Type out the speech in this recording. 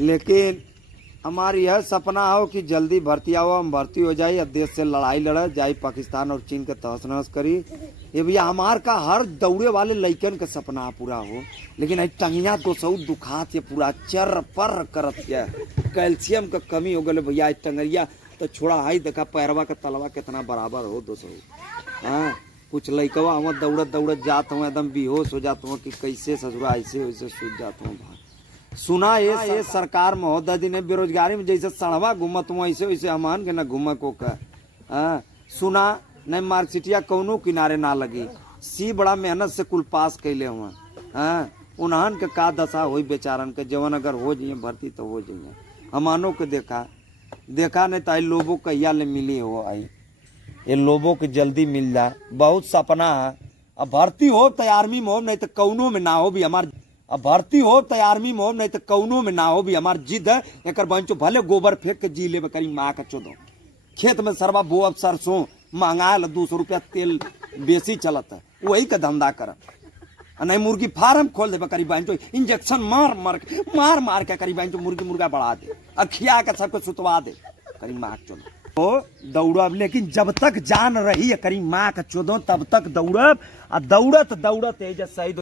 लेकिन हमारी यह सपना हो कि जल्दी भर्ती आओ, हम भर्ती हो जाए, देश से लड़ाई लड़ जाए, पाकिस्तान और चीन के तहस नहस करी। ये भैया हमार का हर दौड़े वाले लइकन के सपना पूरा हो। लेकिन टंगिया 200 दुखात ये पूरा चर पर करत है, कैल्शियम का कमी हो गए भैया। टंगरिया तो छोड़ा हाई देखा पैरवा का तलवा कितना बराबर हो 200। हाँ कुछ लइकवा हम दौड़त दौड़त जात हूँ, एकदम बेहोश हो जाता हूँ कि कैसे ससुरा ऐसे वैसे सूझ जाता हूँ। सुना ये सरकार महोदय जी ने बेरोजगारी में जैसे सड़वा घूमत हुआ ऐसे वैसे हमान के न घूम को का। सुना नहीं मार्कशीटिया कौनो किनारे ना लगी, सी बड़ा मेहनत से कुल पास कैले हुआ। उन्हन के का दशा हुई बेचारन के, जवन अगर हो जाइए भर्ती तो हो जाइए। हमानो के देखा नहीं तो आई लोगों कहिया ले मिली हो, आई ये लोगों के जल्दी मिल जाए, बहुत सपना है। अब भर्ती हो तो आर्मी में हो, नहीं तो कौनो में ना हो भी हमार। अब भर्ती हो तो आर्मी में हो, नहीं तो कौनो में ना हो भी हमार जिद है। एक बंचो भले गोबर फेंक के जी ले करी माँ का चोदो, खेत में सरवा बो अब सरसों महंगा 200 रुपया तेल बेसी चलत है, वही का धंधा कर। नहीं मुर्गी फार्म खोल दे करी बहन, इंजेक्शन मार मार के करी बहन, मुर्गी मुर्गा बढ़ा दे, अखिया के सबको सुतवा दे करी माँ का चोदो। तो दौड़ब, लेकिन जब तक जान रही है करी माँ का चोदो तब तक दौड़ब। आ दौड़त दौड़त शहीद